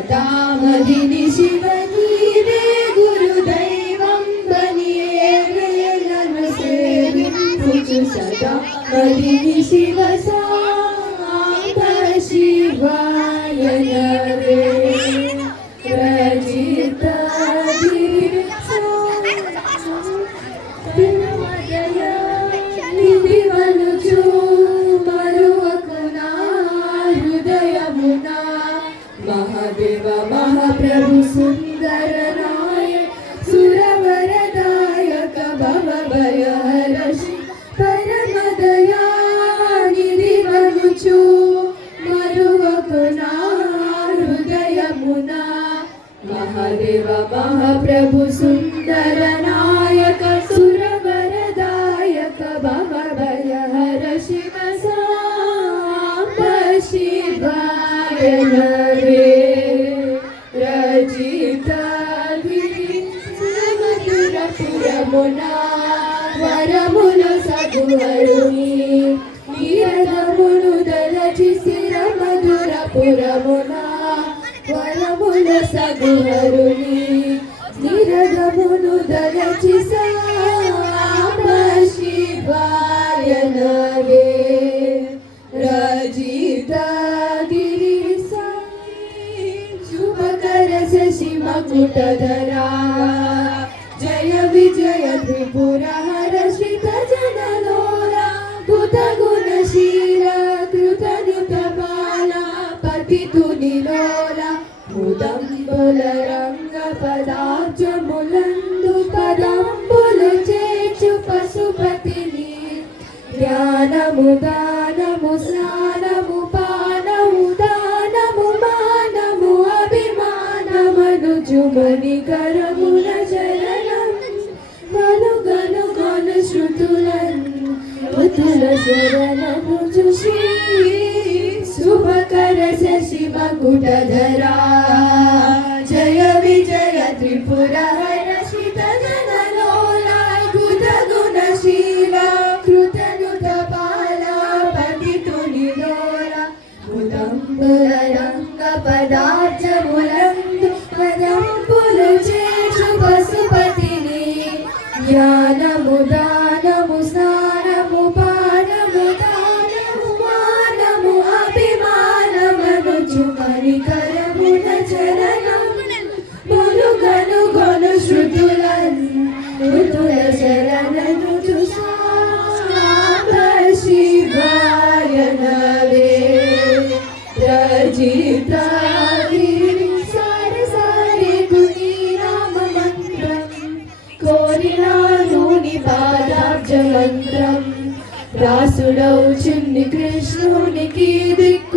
सदा मदिनि शिव नीवे गुरुदैवं बनिये नमस्ते सदा मदिनि शिव साम्ब शिवाय नवे रजिता महादेव महाप्रभु सुंदर नायक सुरवरदायक भवभयहरषि परम दयानिधि वनुचु मरुवकुना हृदयमुना महादेव महाप्रभु सुंदर नायक सुरवरदायक भवभयहरषि साम्ब शिवाय नवे రజితాధిరపురమునా వరముల సగువరుని నిరదమును దలచి శిరమధురపురమునా వరముల సగువరుని నిరదమును దలచి సాంబ శివాయ నవే రజితాగిరి शशि मकुटधरा जय विजय त्रिपुर हर्षित जनलोला भूत गुणशीला कृतनुत बाला पतितु निलोला मुदंबुल रंग पदाब्ज मुलंदु पदंबुल चेचु पशुपतिनि ध्यानमु दानमु स्नानमु पानमु दानमु मानमु మనుజుమని కరముల చరణం మనుగను గను శృతులన్ ముతుల శరణము చూసి శుభకర శశి మకుటధరా జయ విజయ త్రిపుర హర్షిత జనలోలా కృత గుణశీల కృతనుత బాల పతితు నిలోలా ముదంబుల రంగ పదార్థ ములందు పదంబులు చేచు పశుపతిని జ్ఞానము దానము స్నానము పానము దానము మానము అభిమానమనుచు మణికరమున చరణం ములుగను గను శృతులన్ మృతుల శరణను సాంబ శివాయ నవే రజితా మంత్రం రాసుడౌ చిన్ని కృష్ణునికి దిక్కు